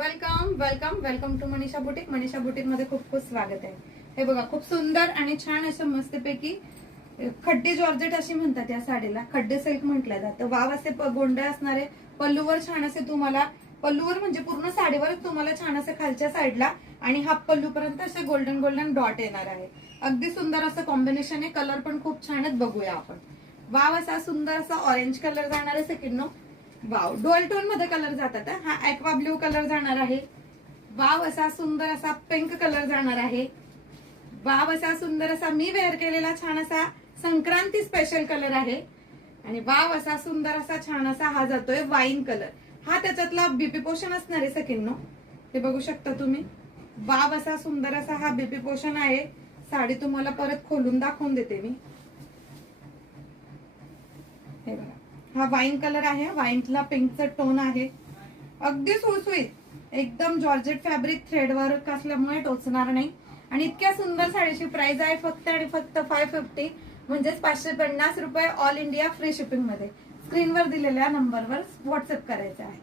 Welcome welcome welcome to Manisha boutique. Manisha boutique मध्ये खूप खूप स्वागत आहे. हे बघा, खूप सुंदर आणि छान असं मस्तपैकी खड्डे जॉर्जेट अशी म्हणतात या साडीला. खड्डे सिल्क म्हटलं जातं. वाव असे गोंडे असणारे पल्लूवर छान असे तुम्हाला, पल्लूवर म्हणजे पूर्ण साडीवर तुम्हाला छान असे खालच्या साईडला आणि हाफ पल्लू पर्यंत असे गोल्डन गोल्डन डॉट येणार आहे. अगदी सुंदर असं कॉम्बिनेशन आहे. कलर पण खूप छान आहेत, बघूया आपण. वाव असा सुंदर असा ऑरेंज कलर जाणार आहे सेकंड. वाव, डुअल टोन मध्ये कलर जातात. हा ऍक्वा ब्ल्यू कलर जाणार आहे. वाव असा सुंदर असा पिंक कलर जाणार आहे. वाव असा सुंदर असा मी वेअर केलेला छान असा संक्रांती स्पेशल कलर आहे. आणि वाव असा सुंदर असा छान असा हा जातोय वाईन कलर. हा त्याच्यातला बीपी पोषण असणार आहे सेकंड. हे बघू शकता तुम्ही. वाव असा सुंदर असा हा बीपी पोषण आहे. साडी तुम्हाला परत खोलून दाखवून देते मी. हे बघा, हा वाईन कलर आहे. वाईनला पिंकचा टोन आहे. अगदी सुळसुळीत, एकदम जॉर्जेट फॅब्रिक, थ्रेड वर्क असल्यामुळे टोचणार नाही. आणि इतक्या सुंदर साडीची प्राइस आहे फक्त आणि फक्त 550, म्हणजेच 550 रुपये. ऑल इंडिया फ्री शिपिंग मध्ये. स्क्रीनवर दिलेल्या नंबरवर व्हॉट्सअप करायचं आहे.